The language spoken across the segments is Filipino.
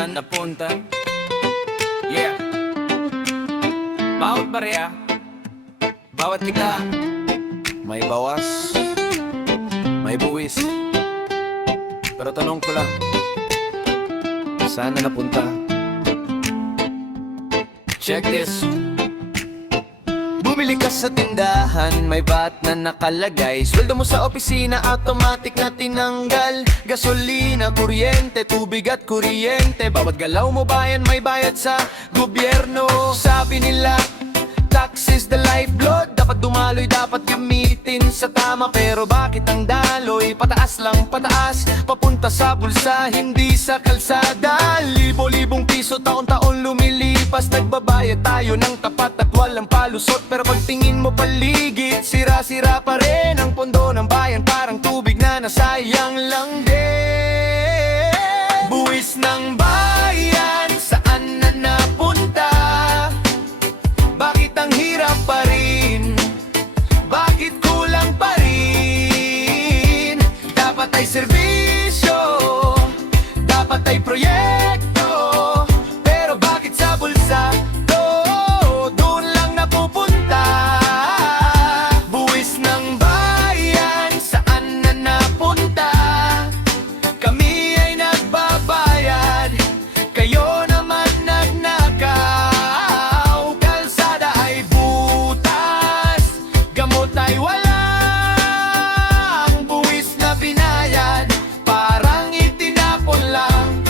saan napunta. Yeah. Bawat barya, bawat likha, may bawas, may buwis. Pero tanong ko lang, saan na napunta? Check this. Bumili ka sa tindahan, may bat na nakalagay. Sweldo mo sa opisina, automatic na tinanggal. Gasolina, kuryente, tubig at kuryente. Bawat galaw mo bayan, may bayad sa gobyerno. Sabi nila, tax is the lifeblood. Dapat dumaloy, dapat gamitin sa tama. Pero bakit ang daloy? Pataas lang pataas, papunta sa bulsa, hindi sa kalsada. Libo-libong piso, taon-taon lumilipas. Nagbabayad tayo ng tapat at walang palusot. Pero pagtingin mo paligid, sira-sira pa rin ang pondo ng bayan. Parang tubig na nasayang lang din. Buwis ng bayan, saan na napunta? Bakit ang hirap pa rin? Bakit kulang pa rin? Dapat ay serbisyo, dapat ay proyekto. Pero bakit sa bulsa to, doon lang napupunta? Buwis ng bayan, saan na napunta? Kami ay nagbabayad, kayo naman nagnakaw. Kalsada ay butas, gamot ay walang buwis na binayad. Parang itinapon lang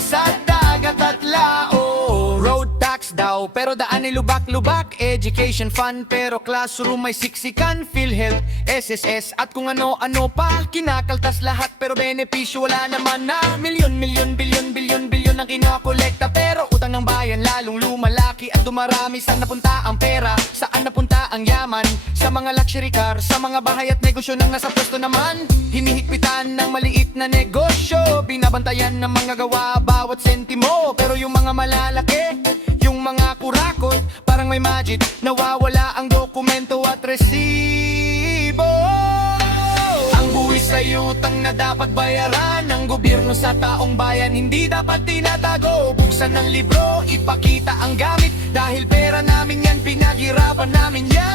sa dagat at lao. Road tax daw, pero daan ay lubak-lubak. Education fund, pero classroom ay siksikan. PhilHealth, SSS, at kung ano-ano pa. Kinakaltas lahat, pero benepisyo wala naman na. Milyon, bilyon ang kinakolekta. Pero utang ng bayan lalong lumalaki at dumarami. Saan napunta ang pera? Saan napunta ang yaman? Sa mga luxury car, sa mga bahay at negosyo nang nasa pwesto naman. Hinihigpitan ng maliit na negosyo, binabantayan ng mga gawa bawat sentimo. Pero yung mga malalaki, yung mga kurakot, parang may magic, nawawala ang dokumento at resibo. Ang buwis ay utang na dapat bayaran ng gobyerno sa taong bayan, hindi dapat tinatago. Buksan ng libro, ipakita ang gamit, dahil pera namin yan, pinaghirapan namin yan.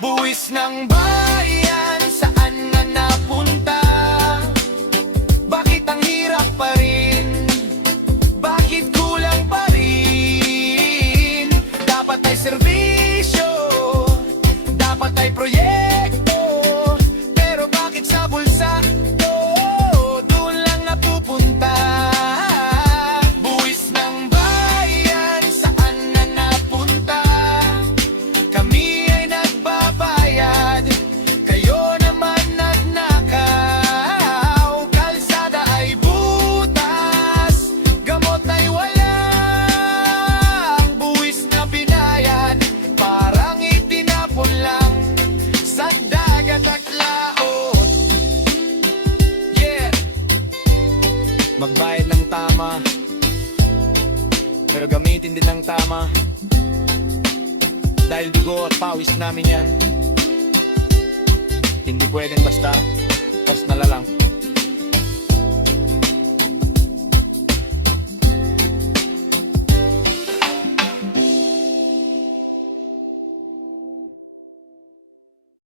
Buwis ng bayan, saan na napunta? Bakit ang hirap pa rin? Bakit kulang pa rin? Dapat ay serbisyo, dapat ay proyekto. Pero bakit sa bulsa to, doon lang napupunta? Buwis ng bayan, saan na napunta? Kami ay nagbabayad, kayo naman nagnakaw. Kalsada ay butas, gamot ay walang buwis na binayad. Parang itinapon lang sa dagat at laot. Yeah. Magbayad ng tama, pero gamitin din ng tama. Dahil dugo at pawis namin yan, hindi pwedeng basta personal lang.